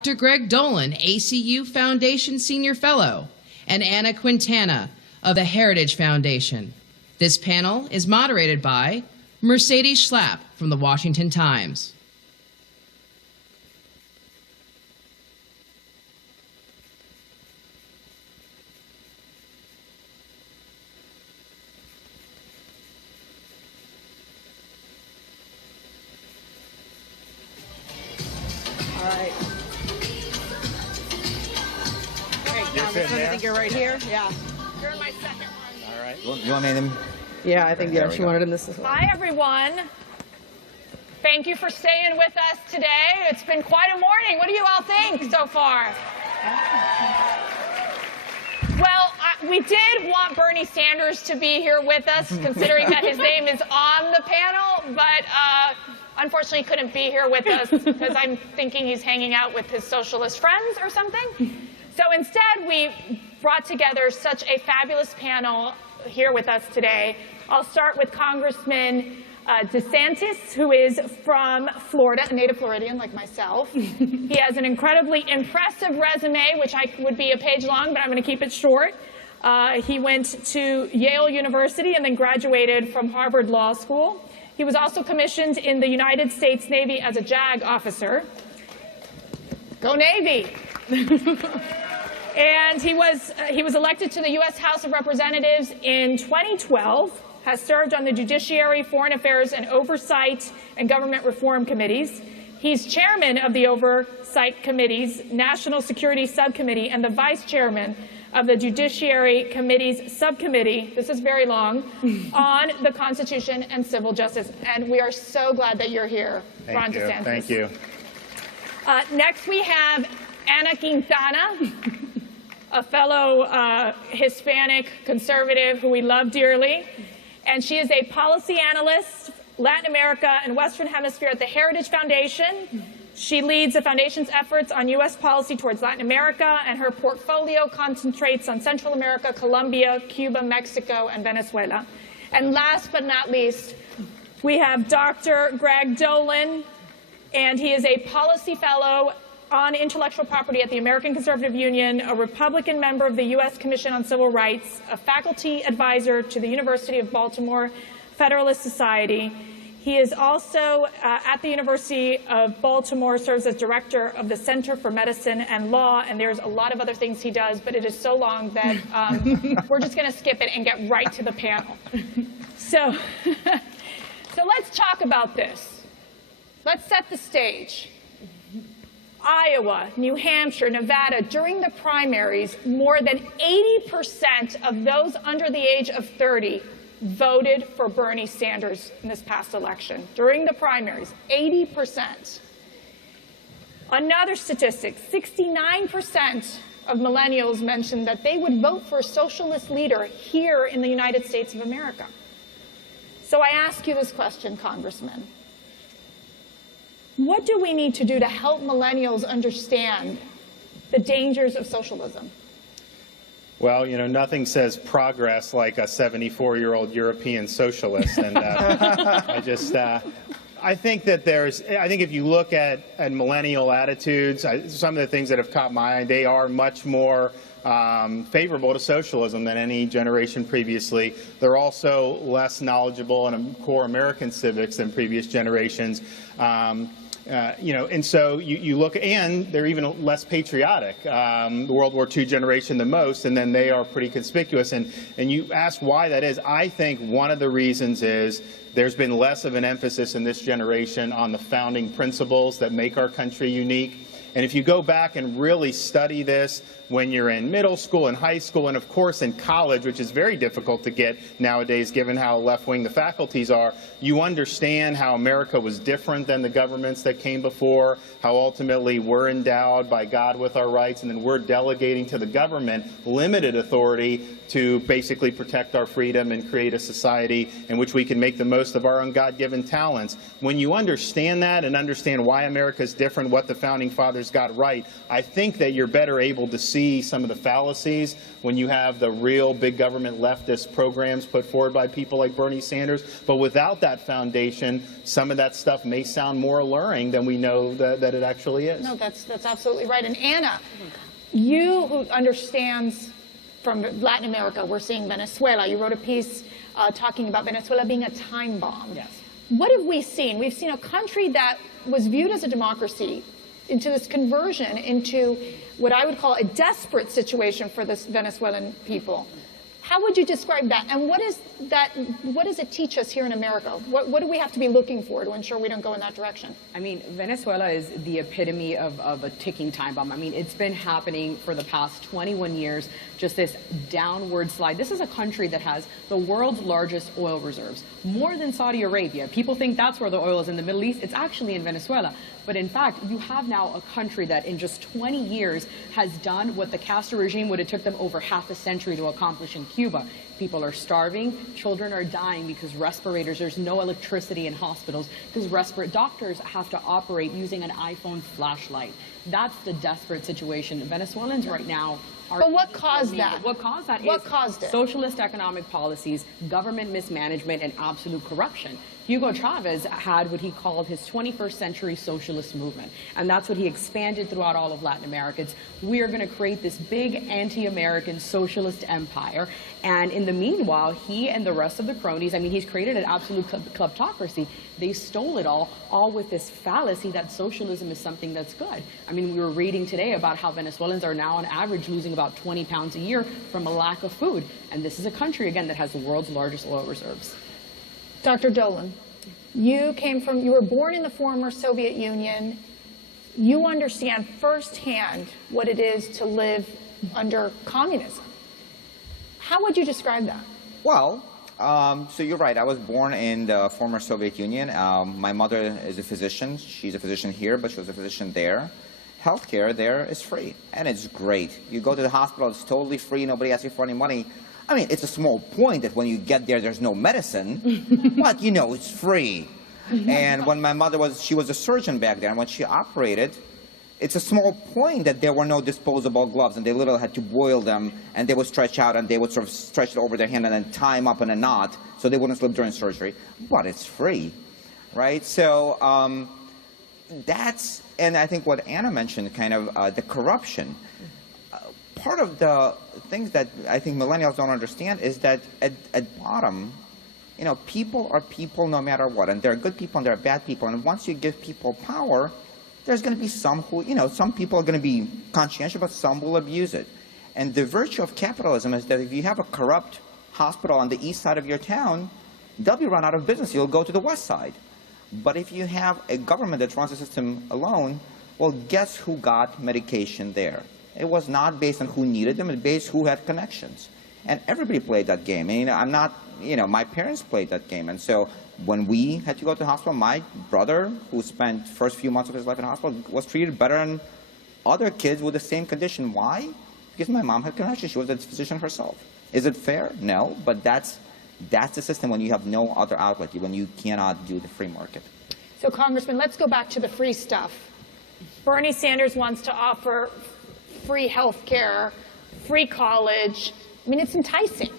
Dr. Greg Dolin, ACU Foundation Senior Fellow, and Anna Quintina of the Heritage Foundation. This panel is moderated by Mercedes Schlapp from the Washington Times. All right. I think you're right here. Yeah. You're in my second one. All right. You want me in? Yeah, I think she wanted in this as well. Hi, everyone. Thank you for staying with us today. It's been quite a morning. What do you all think so far? Well, we did want Bernie Sanders to be here with us, considering that his name is on the panel, but unfortunately couldn't be here with us because I'm thinking he's hanging out with his socialist friends or something. So instead, we brought together such a fabulous panel here with us today. I'll start with Congressman Desantis, who is from Florida, a native Floridian like myself. He has an incredibly impressive resume, which would be a page long, but I'm going to keep it short. He went to Yale University and then graduated from Harvard Law School. He was also commissioned in the United States Navy as a JAG officer. Go Navy! And he was elected to the U.S. House of Representatives in 2012, has served on the Judiciary, Foreign Affairs, and Oversight and Government Reform Committees. He's chairman of the Oversight Committee's National Security Subcommittee and the vice chairman of the Judiciary Committee's Subcommittee, this is very long, on the Constitution and Civil Justice. And we are so glad that you're here, Ron DeSantis. Thank you. Next we have Anna Quintina, a fellow Hispanic conservative who we love dearly. And she is a policy analyst, Latin America and Western Hemisphere at the Heritage Foundation. She leads the foundation's efforts on U.S. policy towards Latin America, and her portfolio concentrates on Central America, Colombia, Cuba, Mexico, and Venezuela. And last but not least, we have Dr. Greg Dolin, and he is a policy fellow on intellectual property at the American Conservative Union, a Republican member of the U.S. Commission on Civil Rights, a faculty advisor to the University of Baltimore Federalist Society. He is also at the University of Baltimore, serves as director of the Center for Medicine and Law, and there's a lot of other things he does, but it is so long that we're just going to skip it and get right to the panel. So let's talk about this. Let's set the stage. Iowa, New Hampshire, Nevada, during the primaries, more than 80% of those under the age of 30 voted for Bernie Sanders in this past election. During the primaries, 80%. Another statistic, 69% of millennials mentioned that they would vote for a socialist leader here in the United States of America. So I ask you this question, Congressman. What do we need to do to help millennials understand the dangers of socialism? Well, you know, nothing says progress like a 74-year-old European socialist. And I think that I think if you look at millennial attitudes, some of the things that have caught my eye, they are much more favorable to socialism than any generation previously. They're also less knowledgeable in core American civics than previous generations. You know, and so you look, and they're even less patriotic, the World War II generation the most, and then they are pretty conspicuous. And you ask why that is. I think one of the reasons is there's been less of an emphasis in this generation on the founding principles that make our country unique. And if you go back and really study this when you're in middle school and high school and, of course, in college, which is very difficult to get nowadays given how left-wing the faculties are, you understand how America was different than the governments that came before, how ultimately we're endowed by God with our rights, and then we're delegating to the government limited authority to basically protect our freedom and create a society in which we can make the most of our own God-given talents. When you understand that and understand why America is different, what the Founding Fathers others got right. I think that you're better able to see some of the fallacies when you have the real big government leftist programs put forward by people like Bernie Sanders. But without that foundation, some of that stuff may sound more alluring than we know that it actually is. No, that's absolutely right. And Anna, you who understands from Latin America, we're seeing Venezuela. You wrote a piece talking about Venezuela being a time bomb. Yes. What have we seen? We've seen a country that was viewed as a democracy into this conversion into what I would call a desperate situation for the Venezuelan people. How would you describe that? And what does it teach us here in America? What do we have to be looking for to ensure we don't go in that direction? I mean, Venezuela is the epitome of a ticking time bomb. I mean, it's been happening for the past 21 years, just this downward slide. This is a country that has the world's largest oil reserves, more than Saudi Arabia. People think that's where the oil is in the Middle East. It's actually in Venezuela. But in fact, you have now a country that in just 20 years has done what the Castro regime would have took them over half a century to accomplish in Cuba. People are starving, children are dying because respirators, there's no electricity in hospitals, because doctors have to operate using an iPhone flashlight. That's the desperate situation. Venezuelans right now are... But what caused that? What caused that What caused it? Socialist economic policies, government mismanagement, and absolute corruption. Hugo Chavez had what he called his 21st century socialist movement, and that's what he expanded throughout all of Latin America. It's, we are going to create this big anti-American socialist empire, and in the meanwhile, he and the rest of the cronies, I mean, he's created an absolute kleptocracy. They stole it all with this fallacy that socialism is something that's good. I mean, we were reading today about how Venezuelans are now on average losing about 20 pounds a year from a lack of food, and this is a country, again, that has the world's largest oil reserves. Dr. Dolin, you were born in the former Soviet Union. You understand firsthand what it is to live under communism. How would you describe that? Well, so you're right. I was born in the former Soviet Union. My mother is a physician. She's a physician here, but she was a physician there. Healthcare there is free, and it's great. You go to the hospital, it's totally free. Nobody asks you for any money. I mean, it's a small point that when you get there, there's no medicine, but, you know, it's free. And when my mother she was a surgeon back then, when she operated, it's a small point that there were no disposable gloves, and they literally had to boil them, and they would stretch out, and they would sort of stretch it over their hand and then tie them up in a knot so they wouldn't slip during surgery. But it's free, right? So and I think what Anna mentioned, kind of the corruption. Part of the things that I think millennials don't understand is that at bottom, you know, people are people no matter what, and there are good people and there are bad people, and once you give people power, there's going to be some who, you know, some people are going to be conscientious, but some will abuse it. And the virtue of capitalism is that if you have a corrupt hospital on the east side of your town, they'll be run out of business. You'll go to the west side. But if you have a government that runs the system alone, well, guess who got medication there? It was not based on who needed them, it was based who had connections. And everybody played that game. And, I'm not, my parents played that game. And so when we had to go to the hospital, my brother, who spent the first few months of his life in the hospital, was treated better than other kids with the same condition. Why? Because my mom had connections. She was a physician herself. Is it fair? No, but that's the system when you have no other outlet, when you cannot do the free market. So, Congressman, let's go back to the free stuff. Bernie Sanders wants to offer free health care, free college. I mean, it's enticing.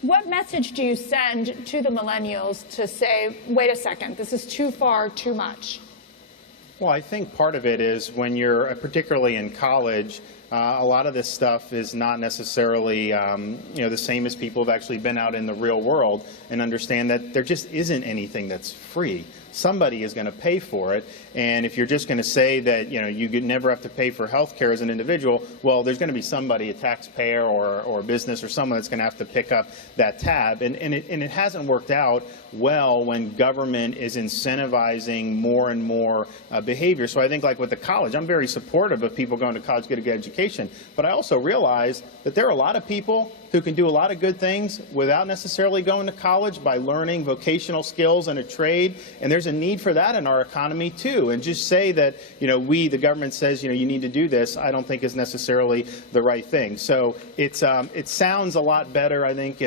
What message do you send to the millennials to say, wait a second, this is too far, too much? Well, I think part of it is when you're, particularly in college, a lot of this stuff is not necessarily, the same as people who've actually been out in the real world and understand that there just isn't anything that's free. Somebody is going to pay for it, and if you're just going to say that you could never have to pay for health care as an individual, well, there's going to be somebody, a taxpayer or a business or someone that's going to have to pick up that tab, and it hasn't worked out well when government is incentivizing more and more behavior. So I think, like with the college, I'm very supportive of people going to college to get a good education, but I also realize that there are a lot of people who can do a lot of good things without necessarily going to college by learning vocational skills and a trade, and there's there's a need for that in our economy too. And just say that, the government says, you need to do this, I don't think is necessarily the right thing. So it sounds a lot better, I think,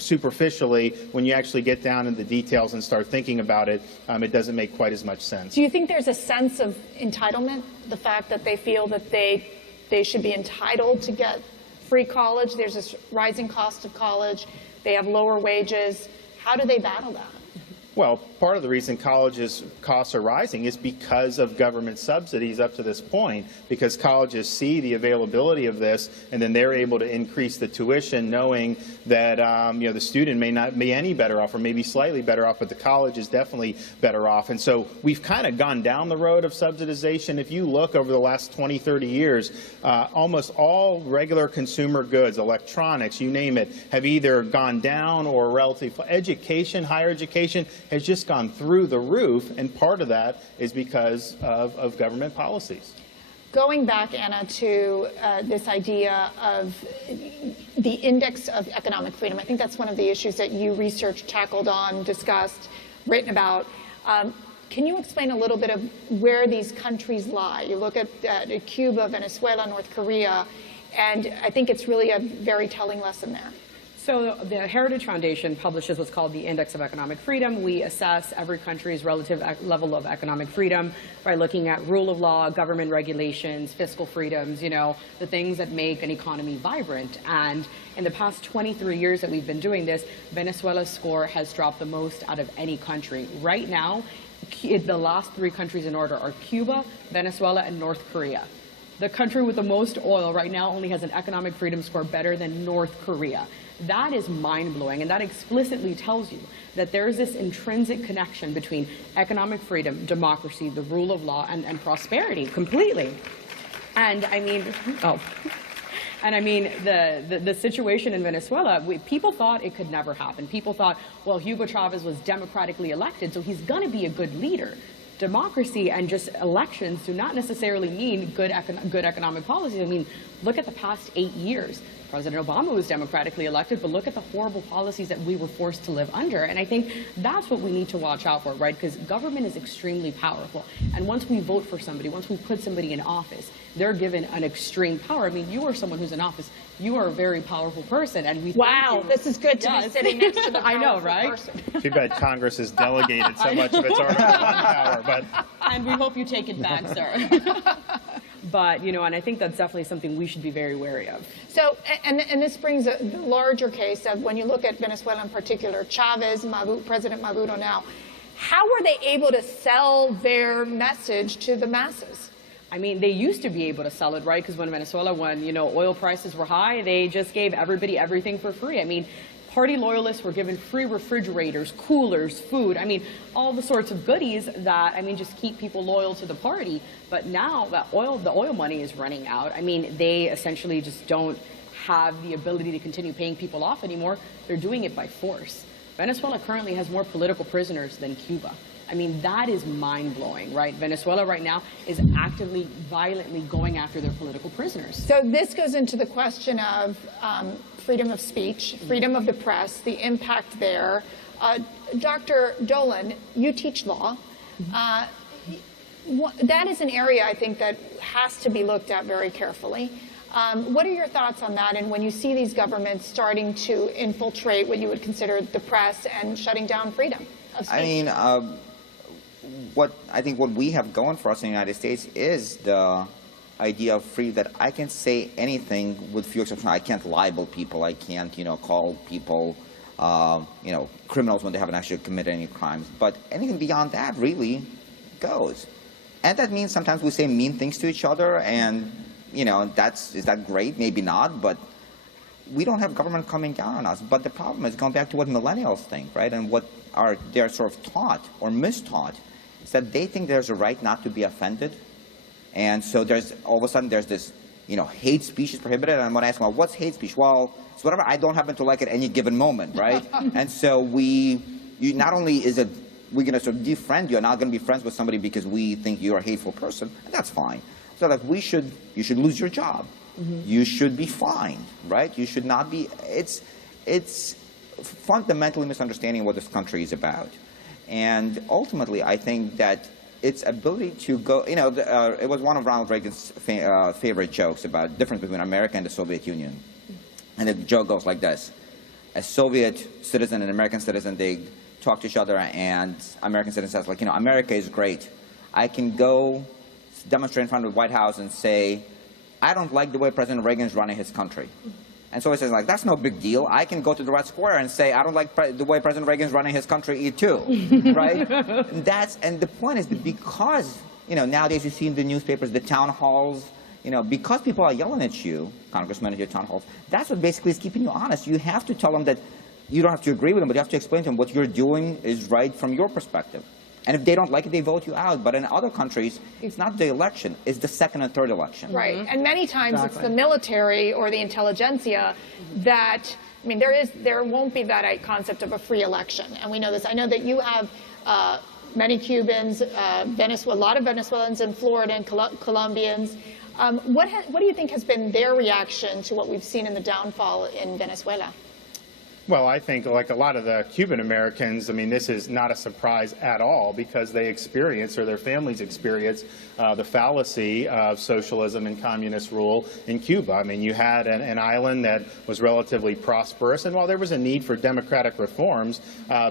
superficially. When you actually get down into the details and start thinking about it, it doesn't make quite as much sense. Do you think there's a sense of entitlement, the fact that they feel that they should be entitled to get free college? There's this rising cost of college. They have lower wages. How do they battle that? Well, part of the reason colleges' costs are rising is because of government subsidies up to this point, because colleges see the availability of this, and then they're able to increase the tuition knowing that the student may not be any better off or maybe slightly better off, but the college is definitely better off. And so we've kind of gone down the road of subsidization. If you look over the last 20, 30 years, almost all regular consumer goods, electronics, you name it, have either gone down or relatively. Education, higher education, has just gone through the roof, and part of that is because of government policies. Going back, Anna, to this idea of the index of economic freedom, I think that's one of the issues that you researched, tackled on, discussed, written about. Can you explain a little bit of where these countries lie? You look at Cuba, Venezuela, North Korea, and I think it's really a very telling lesson there. So the Heritage Foundation publishes what's called the Index of Economic Freedom. We assess every country's relative level of economic freedom by looking at rule of law, government regulations, fiscal freedoms, the things that make an economy vibrant. And in the past 23 years that we've been doing this, Venezuela's score has dropped the most out of any country. Right now, the last three countries in order are Cuba, Venezuela, and North Korea. The country with the most oil right now only has an economic freedom score better than North Korea. That is mind-blowing, and that explicitly tells you that there is this intrinsic connection between economic freedom, democracy, the rule of law, and prosperity completely. And I mean, the situation in Venezuela, people thought it could never happen. People thought, well, Hugo Chavez was democratically elected, so he's going to be a good leader. Democracy and just elections do not necessarily mean good economic policies. I mean, look at the past 8 years. President Obama was democratically elected, but look at the horrible policies that we were forced to live under. And I think that's what we need to watch out for, right? Because government is extremely powerful. And once we vote for somebody, once we put somebody in office, they're given an extreme power. I mean, you are someone who's in office. You are a very powerful person. And we wow, this is good to be sitting next to the I know, right? person. Too bad Congress has delegated so much of its Article 1 power. But and we hope you take it back, sir. But, and I think that's definitely something we should be very wary of. So, and this brings a larger case of when you look at Venezuela in particular, Chavez, President Maduro now, how were they able to sell their message to the masses? I mean, they used to be able to sell it, right? Because when Venezuela, oil prices were high, they just gave everybody everything for free. I mean, party loyalists were given free refrigerators, coolers, food. I mean, all the sorts of goodies that, just keep people loyal to the party. But now that the oil money is running out. I mean, they essentially just don't have the ability to continue paying people off anymore. They're doing it by force. Venezuela currently has more political prisoners than Cuba. I mean, that is mind-blowing, right? Venezuela right now is actively, violently going after their political prisoners. So this goes into the question of freedom of speech, freedom of the press, the impact there. Dr. Dolin, you teach law. That is an area, I think, that has to be looked at very carefully. What are your thoughts on that? And when you see these governments starting to infiltrate what you would consider the press and shutting down freedom of speech? What we have going for us in the United States is the idea of free, that I can say anything with few exceptions. I can't libel people. I can't, call people, criminals when they haven't actually committed any crimes. But anything beyond that really goes. And that means sometimes we say mean things to each other, and, is that great? Maybe not, but we don't have government coming down on us. But the problem is going back to what millennials think, right? And what they're sort of taught or mistaught is that they think there's a right not to be offended. And so all of a sudden there's this, hate speech is prohibited. And when I ask them, well, what's hate speech? Well, it's whatever I don't happen to like at any given moment, right? And so not only is it, we're going to sort of defriend you, you're not going to be friends with somebody because we think you're a hateful person, and that's fine. So you should lose your job. Mm-hmm. You should be fined, right? You should not be, it's fundamentally misunderstanding what this country is about. And ultimately, I think that its ability to go, it was one of Ronald Reagan's favorite jokes about the difference between America and the Soviet Union. And the joke goes like this. A Soviet citizen and an American citizen, they talk to each other, and American citizen says, like, America is great. I can go demonstrate in front of the White House and say, I don't like the way President Reagan is running his country. And so he says, like, that's no big deal. I can go to the Red Square and say, I don't like the way President Reagan is running his country too, right? And the point is that because, nowadays you see in the newspapers, the town halls, because people are yelling at you, congressmen at your town halls, that's what basically is keeping you honest. You have to tell them that you don't have to agree with them, but you have to explain to them what you're doing is right from your perspective. And if they don't like it, they vote you out. But in other countries, it's not the election, it's the second and third election. Right. And many times it's the military or the intelligentsia that, there won't be that concept of a free election. And we know this. I know that you have many Cubans, a lot of Venezuelans in Florida and Colombians. What do you think has been their reaction to what we've seen in the downfall in Venezuela? Well, I think, like a lot of the Cuban Americans, this is not a surprise at all because they experience, or their families experience, the fallacy of socialism and communist rule in Cuba. You had an island that was relatively prosperous, and while there was a need for democratic reforms,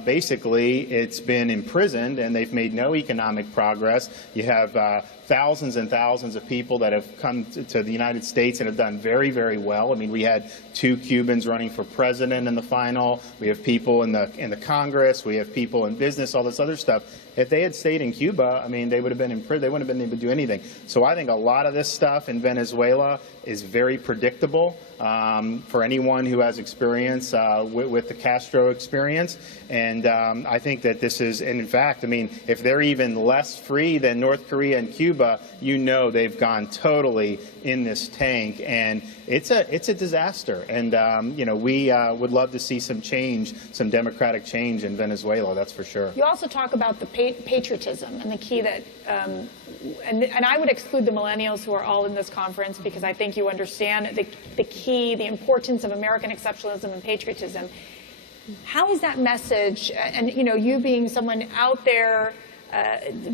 basically it's been imprisoned and they've made no economic progress. You have thousands and thousands of people that have come to the United States and have done very, very well. We had 2 Cubans running for president in the final. We have people in the Congress. We have people in business, all this other stuff. If they had stayed in Cuba, they would have been in prison. They wouldn't have been able to do anything. So I think a lot of this stuff in Venezuela is very predictable for anyone who has experience with the Castro experience. And I think that this is, and in fact, if they're even less free than North Korea and Cuba, they've gone totally in this tank, and it's a disaster. And we would love to see some change, some democratic change in Venezuela. That's for sure. You also talk about the patriotism and the key that, and I would exclude the millennials who are all in this conference because I think you understand the key, the importance of American exceptionalism and patriotism. How is that message, and you being someone out there,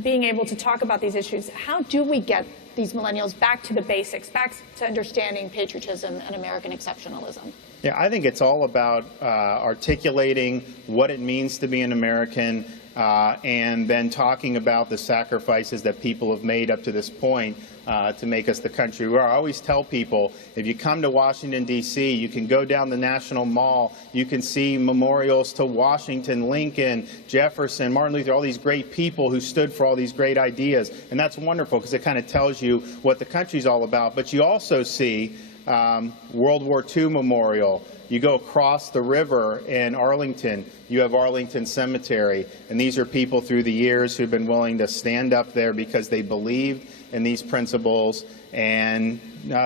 being able to talk about these issues, how do we get these millennials back to the basics, back to understanding patriotism and American exceptionalism? Yeah, I think it's all about articulating what it means to be an American, and then talking about the sacrifices that people have made up to this point to make us the country we are. I always tell people, if you come to Washington, D.C., you can go down the National Mall, you can see memorials to Washington, Lincoln, Jefferson, Martin Luther, all these great people who stood for all these great ideas. And that's wonderful because it kind of tells you what the country's all about. But you also see World War II Memorial. You go across the river in Arlington, you have Arlington Cemetery, and these are people through the years who've been willing to stand up there because they believed in these principles and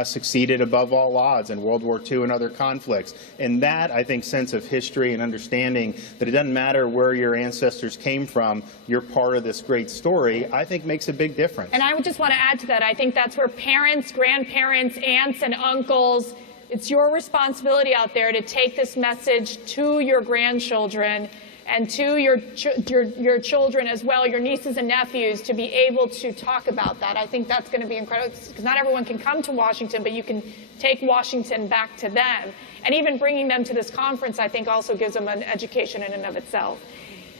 succeeded above all odds in World War II and other conflicts. And that, I think, sense of history and understanding that it doesn't matter where your ancestors came from, you're part of this great story, I think makes a big difference. And I would just want to add to that, I think that's where parents, grandparents, aunts, and uncles, it's your responsibility out there to take this message to your grandchildren and to your children as well, your nieces and nephews, to be able to talk about that. I think that's going to be incredible because not everyone can come to Washington, but you can take Washington back to them. And even bringing them to this conference, I think, also gives them an education in and of itself.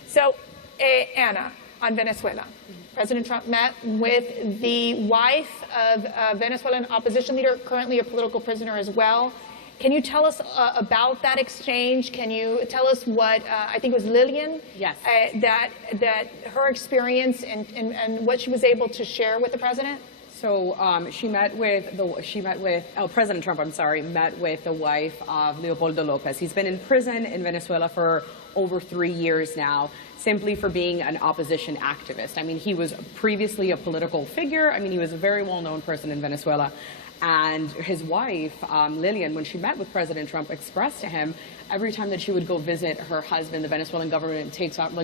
So, Anna, on Venezuela. President Trump met with the wife of a Venezuelan opposition leader, currently a political prisoner as well. Can you tell us about that exchange? Can you tell us what, I think it was Lillian? Yes. That her experience and what she was able to share with the president? So she met with President Trump, met with the wife of Leopoldo Lopez. He's been in prison in Venezuela for over 3 years now, simply for being an opposition activist. He was previously a political figure. He was a very well-known person in Venezuela. And his wife, Lillian, when she met with President Trump, expressed to him every time that she would go visit her husband, the Venezuelan government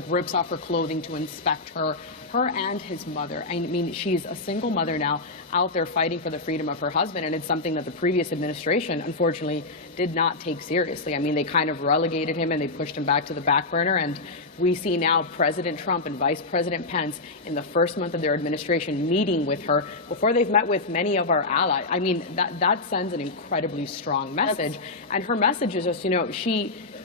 rips off her clothing to inspect her her and his mother. I mean, she's a single mother now out there fighting for the freedom of her husband, and it's something that the previous administration, unfortunately, did not take seriously. I mean, they kind of relegated him and they pushed him back to the back burner, and we see now President Trump and Vice President Pence in the first month of their administration meeting with her before they've met with many of our allies. I mean, that sends an incredibly strong message. And her message is just,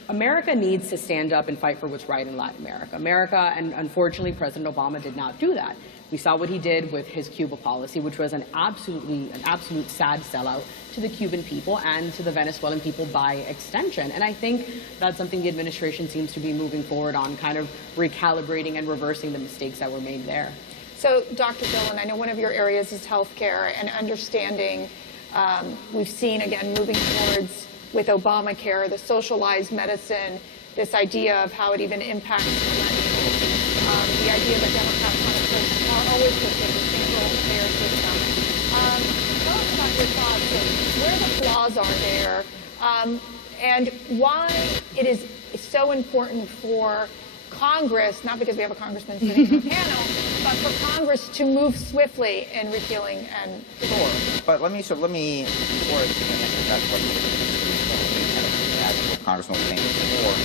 America needs to stand up and fight for what's right in Latin America. And unfortunately, President Obama did not do that. We saw what he did with his Cuba policy, which was an absolute sad sellout to the Cuban people and to the Venezuelan people by extension. And I think that's something the administration seems to be moving forward on, kind of recalibrating and reversing the mistakes that were made there. So, Dr. Dolin, I know one of your areas is healthcare and understanding. We've seen, again, moving towards, with Obamacare, the socialized medicine, this idea of how it even impacts millennials, the idea that Democrats are always pushing the single-payer system. Tell us about your thoughts of where the flaws are there, and why it is so important for Congress, not because we have a congressman sitting on the panel, but for Congress to move swiftly in repealing and... Sure, but let me before I answer that question, Congressman was saying before,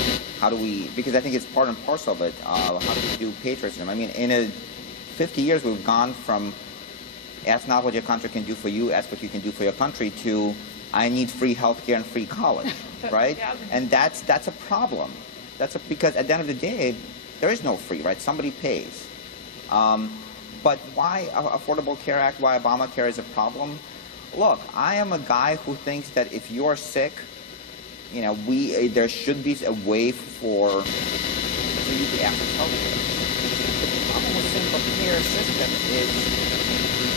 how do we, because I think it's part and parcel of it, how do we do patriotism? I mean, in 50 years, we've gone from ask not what your country can do for you, ask what you can do for your country, to I need free health care and free college, right? Yeah. And that's a problem. Because at the end of the day, there is no free, right? Somebody pays. But why Affordable Care Act, why Obamacare is a problem? Look, I am a guy who thinks that if you're sick, there should be a way for you to access health care. The problem with single payer system is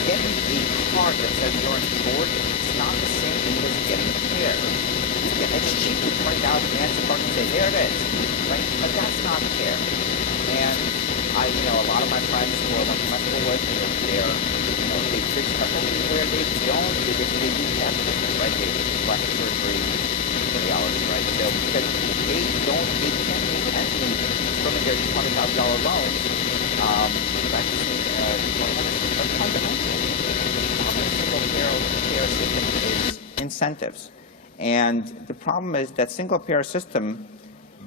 getting a card that says you're insured. It's not the same thing as getting care. It's cheap to print out an answer card and say, there it is, right? But that's not care. And a lot of my friends who I went to my school with, they fix companies where they don't, they do cash business, right? They do plastic surgery, right? So because they can't make ends meet from their $200,000 loans, practicing fundamentally. Single-payer system is incentives. And the problem is that single-payer system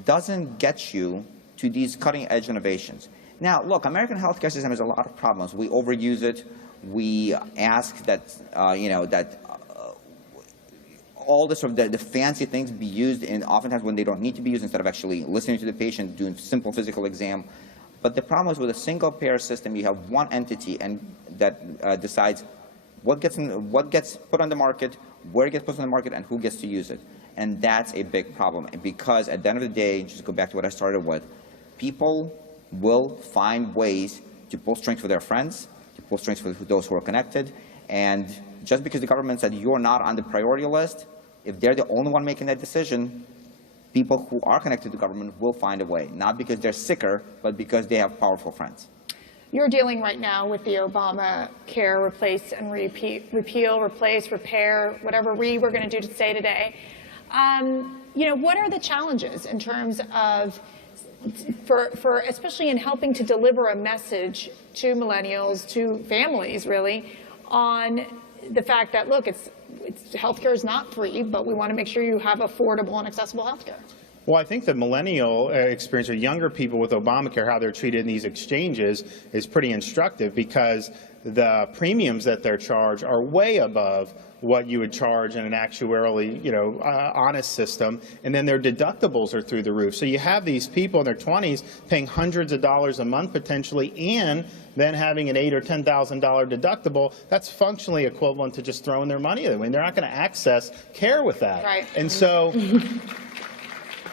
doesn't get you to these cutting-edge innovations. Now, look, American healthcare system has a lot of problems. We overuse it. We ask that, all the sort of the fancy things be used in oftentimes when they don't need to be used, instead of actually listening to the patient, doing simple physical exam. But the problem is with a single-payer system, you have one entity and that decides what gets put on the market, where it gets put on the market, and who gets to use it. And that's a big problem. And because at the end of the day, just go back to what I started with, people will find ways to pull strings for their friends, to pull strings for those who are connected. And just because the government said you're not on the priority list, if they're the only one making that decision, people who are connected to the government will find a way, not because they're sicker, but because they have powerful friends. You're dealing right now with the Obamacare replace and repeal, replace, repair, whatever we're going to do to say today. What are the challenges in terms of, for especially in helping to deliver a message to millennials, to families really, on the fact that, look, healthcare is not free, but we want to make sure you have affordable and accessible healthcare. Well, I think the millennial experience, or younger people with Obamacare, how they're treated in these exchanges, is pretty instructive, because the premiums that they're charged are way above what you would charge in an actuarially, honest system, and then their deductibles are through the roof. So you have these people in their 20s paying hundreds of dollars a month potentially, and then having an $8,000 or $10,000 deductible. That's functionally equivalent to just throwing their money away. I mean, they're not going to access care with that. Right. And so.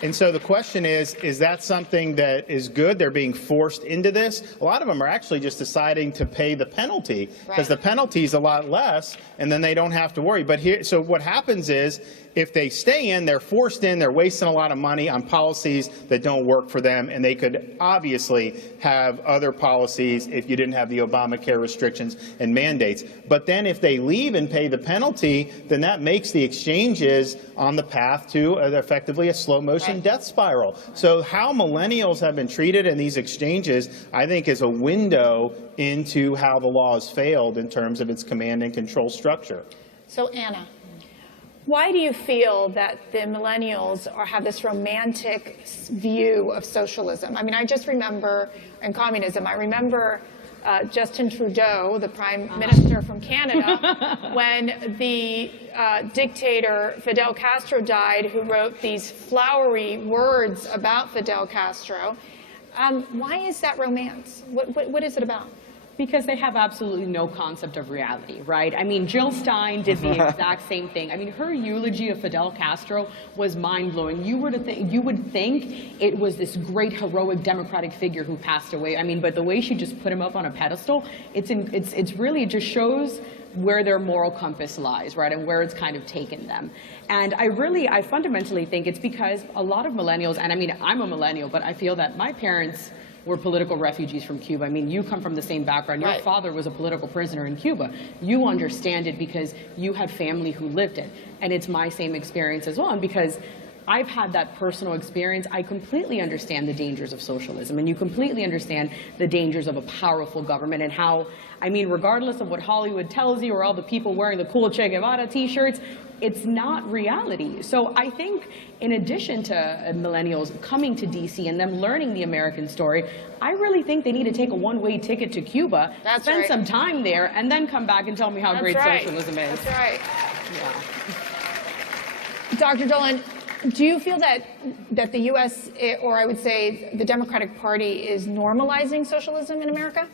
And so the question is that something that is good? They're being forced into this. A lot of them are actually just deciding to pay the penalty, because the penalty is a lot less, and then they don't have to worry. But so what happens is, if they stay in, they're forced in, they're wasting a lot of money on policies that don't work for them, and they could obviously have other policies if you didn't have the Obamacare restrictions and mandates. But then if they leave and pay the penalty, then that makes the exchanges on the path to effectively a slow motion Russian death spiral. So how millennials have been treated in these exchanges, I think, is a window into how the law has failed in terms of its command and control structure. So Anna, why do you feel that the millennials have this romantic view of socialism? I mean, I just remember, and communism, I remember Justin Trudeau, the Prime Minister from Canada, when the dictator Fidel Castro died, who wrote these flowery words about Fidel Castro. Why is that romance? What is it about? Because they have absolutely no concept of reality, right? I mean, Jill Stein did the exact same thing. I mean, her eulogy of Fidel Castro was mind-blowing. You would think it was this great, heroic, democratic figure who passed away. I mean, but the way she just put him up on a pedestal, it's really, it just shows where their moral compass lies, right, and where it's kind of taken them. And I fundamentally think it's because a lot of millennials, and I mean, I'm a millennial, but I feel that my parents were political refugees from Cuba. I mean, you come from the same background. Your father was a political prisoner in Cuba. You understand it because you had family who lived it. And it's my same experience as well. And because I've had that personal experience, I completely understand the dangers of socialism. And you completely understand the dangers of a powerful government and how, I mean, regardless of what Hollywood tells you or all the people wearing the cool Che Guevara t-shirts, it's not reality. So I think in addition to millennials coming to DC and them learning the American story, I really think they need to take a one-way ticket to Cuba, spend some time there, and then come back and tell me how great socialism is. That's right. Yeah. Dr. Dolin, do you feel that the U.S., or I would say the Democratic Party, is normalizing socialism in America?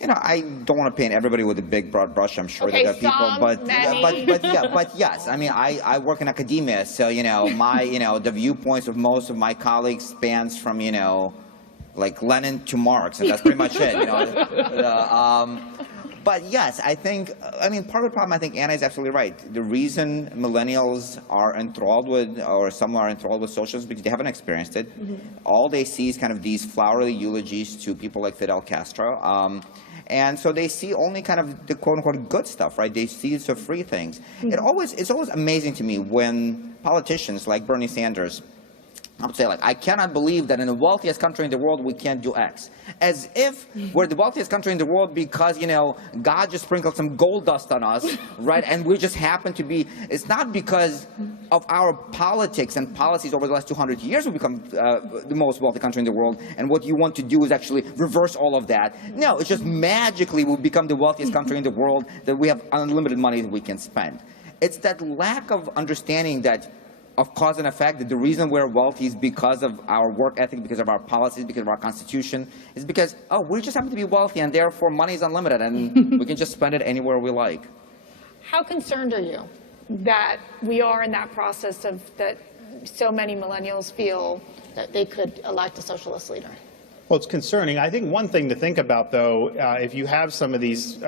You know, I don't want to paint everybody with a big broad brush. I'm sure that there are people, but yes. I mean, I work in academia, so the viewpoints of most of my colleagues spans from like Lenin to Marx, and that's pretty much it. But yes, I mean, part of the problem, I think Anna is absolutely right. The reason millennials are enthralled with, or some are enthralled with socialism, is because they haven't experienced it. All they see is kind of these flowery eulogies to people like Fidel Castro. And so they see only kind of the quote-unquote good stuff, right? They see the free things. It's always amazing to me when politicians like Bernie Sanders, I would say, like, I cannot believe that in the wealthiest country in the world we can't do X. As if we're the wealthiest country in the world because, God just sprinkled some gold dust on us, right? And we just happen to be, it's not because of our politics and policies over the last 200 years we become the most wealthy country in the world, and what you want to do is actually reverse all of that. No, it's just magically we become the wealthiest country in the world, that we have unlimited money that we can spend. It's that lack of understanding that of cause and effect, that the reason we're wealthy is because of our work ethic, because of our policies, because of our constitution, is because, we just happen to be wealthy and therefore money is unlimited and we can just spend it anywhere we like. How concerned are you that we are in that process of that so many millennials feel that they could elect a socialist leader? Well, it's concerning. I think one thing to think about, though, if you have some of these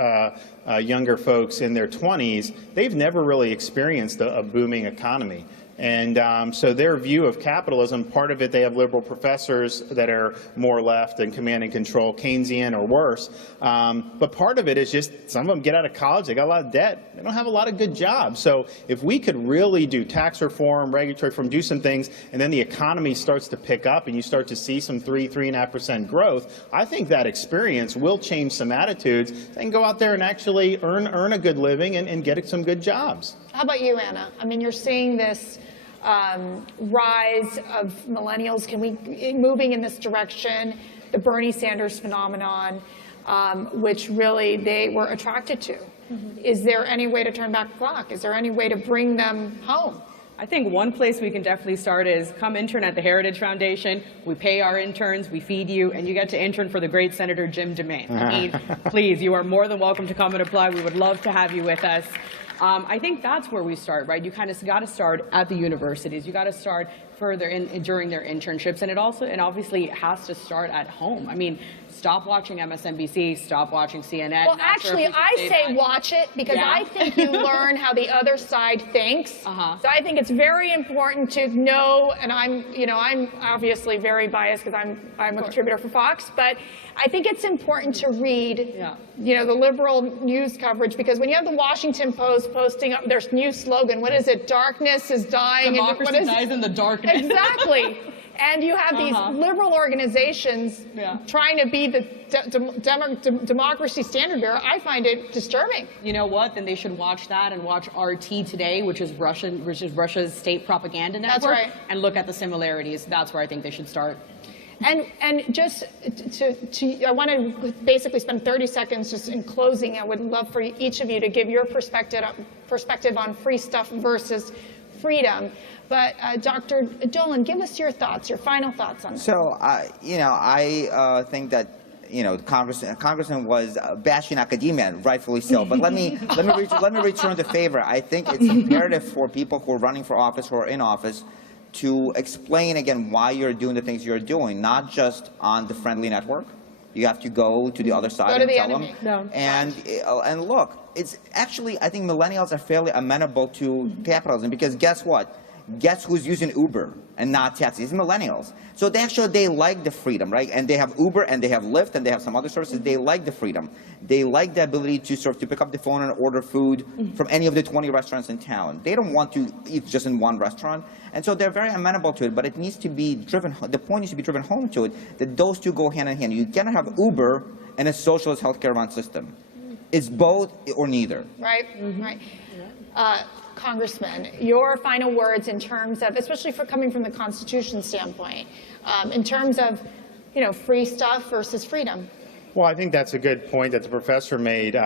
younger folks in their 20s, they've never really experienced a booming economy. And so their view of capitalism, part of it, they have liberal professors that are more left and command and control, Keynesian or worse. But part of it is just some of them get out of college, they got a lot of debt, they don't have a lot of good jobs. So if we could really do tax reform, regulatory reform, do some things, and then the economy starts to pick up and you start to see some 3.5% growth, I think that experience will change some attitudes and go out there and actually earn a good living and get some good jobs. How about you, Anna? I mean, you're seeing this rise of millennials. Moving in this direction, the Bernie Sanders phenomenon, which really they were attracted to. Is there any way to turn back the clock? Is there any way to bring them home? I think one place we can definitely start is come intern at the Heritage Foundation. We pay our interns, we feed you, and you get to intern for the great Senator Jim DeMay. I mean, please, you are more than welcome to come and apply. We would love to have you with us. I think that's where we start, right? You kind of got to start at the universities. You got to start further during their internships, and it obviously has to start at home. I mean, stop watching MSNBC, stop watching CNN. Well, actually, I say watch it because I think you learn how the other side thinks. So I think it's very important to know, and I'm obviously very biased because I'm a contributor for Fox, but I think it's important to read, the liberal news coverage, because when you have the Washington Post Post posting up their new slogan. What is it? Darkness is dying. Democracy dies in the darkness. Exactly. And you have these liberal organizations trying to be the democracy standard bearer. I find it disturbing. You know what? Then they should watch that and watch RT Today, which is Russia's state propaganda network. That's right. And look at the similarities. That's where I think they should start. And just I want to basically spend 30 seconds just in closing. I would love for each of you to give your perspective on free stuff versus freedom. But Dr. Dolin, give us your thoughts, your final thoughts on that. So, I think that Congressman was bashing academia, rightfully so. But let me return the favor. I think it's imperative for people who are running for office, who are in office, to explain again why you're doing the things you're doing, not just on the friendly network. You have to go to the other side and tell them. No. And look, it's actually, I think millennials are fairly amenable to capitalism, because guess what? Guess who's using Uber and not taxis? It's millennials. So they like the freedom, right? And they have Uber and they have Lyft and they have some other services. They like the freedom. They like the ability to pick up the phone and order food from any of the 20 restaurants in town. They don't want to eat just in one restaurant. And so they're very amenable to it, but it needs to be driven, the point needs to be driven home to it, that those two go hand in hand. You cannot have Uber and a socialist healthcare run system. It's both or neither. Right, right. Congressman, your final words in terms of, especially for coming from the Constitution standpoint, in terms of, free stuff versus freedom. Well, I think that's a good point that the professor made.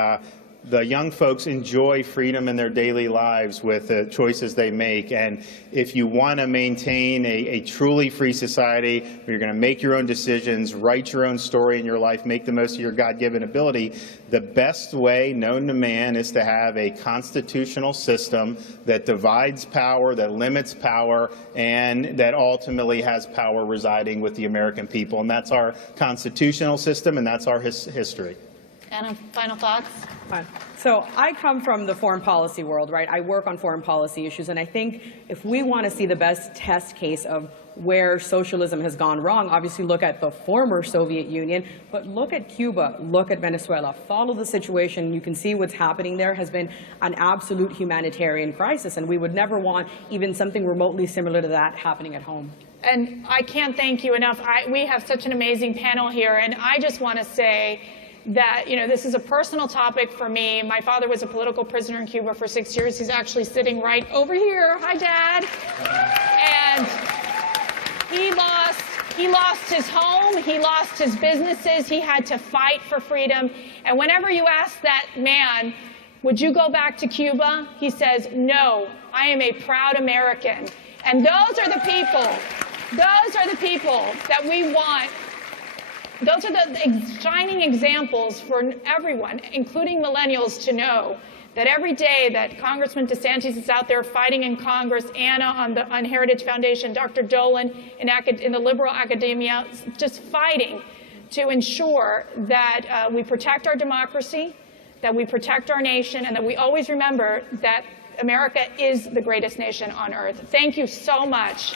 The young folks enjoy freedom in their daily lives with the choices they make. And if you want to maintain a truly free society where you're going to make your own decisions, write your own story in your life, make the most of your God-given ability, the best way known to man is to have a constitutional system that divides power, that limits power, and that ultimately has power residing with the American people. And that's our constitutional system, and that's our history. Anna, final thoughts? So I come from the foreign policy world, right? I work on foreign policy issues, and I think if we want to see the best test case of where socialism has gone wrong, obviously look at the former Soviet Union, but look at Cuba, look at Venezuela, follow the situation. You can see what's happening there has been an absolute humanitarian crisis, and we would never want even something remotely similar to that happening at home. And I can't thank you enough. We have such an amazing panel here, and I just want to say that, this is a personal topic for me. My father was a political prisoner in Cuba for 6 years. He's actually sitting right over here. Hi, Dad. And he lost his home. He lost his businesses. He had to fight for freedom. And whenever you ask that man, would you go back to Cuba? He says, no, I am a proud American. And those are the people that we want. Those are the shining examples for everyone, including millennials, to know that every day that Congressman Desantis is out there fighting in Congress, Anna on Heritage Foundation, Dr. Dolin in the liberal academia, just fighting to ensure that we protect our democracy, that we protect our nation, and that we always remember that America is the greatest nation on earth. Thank you so much.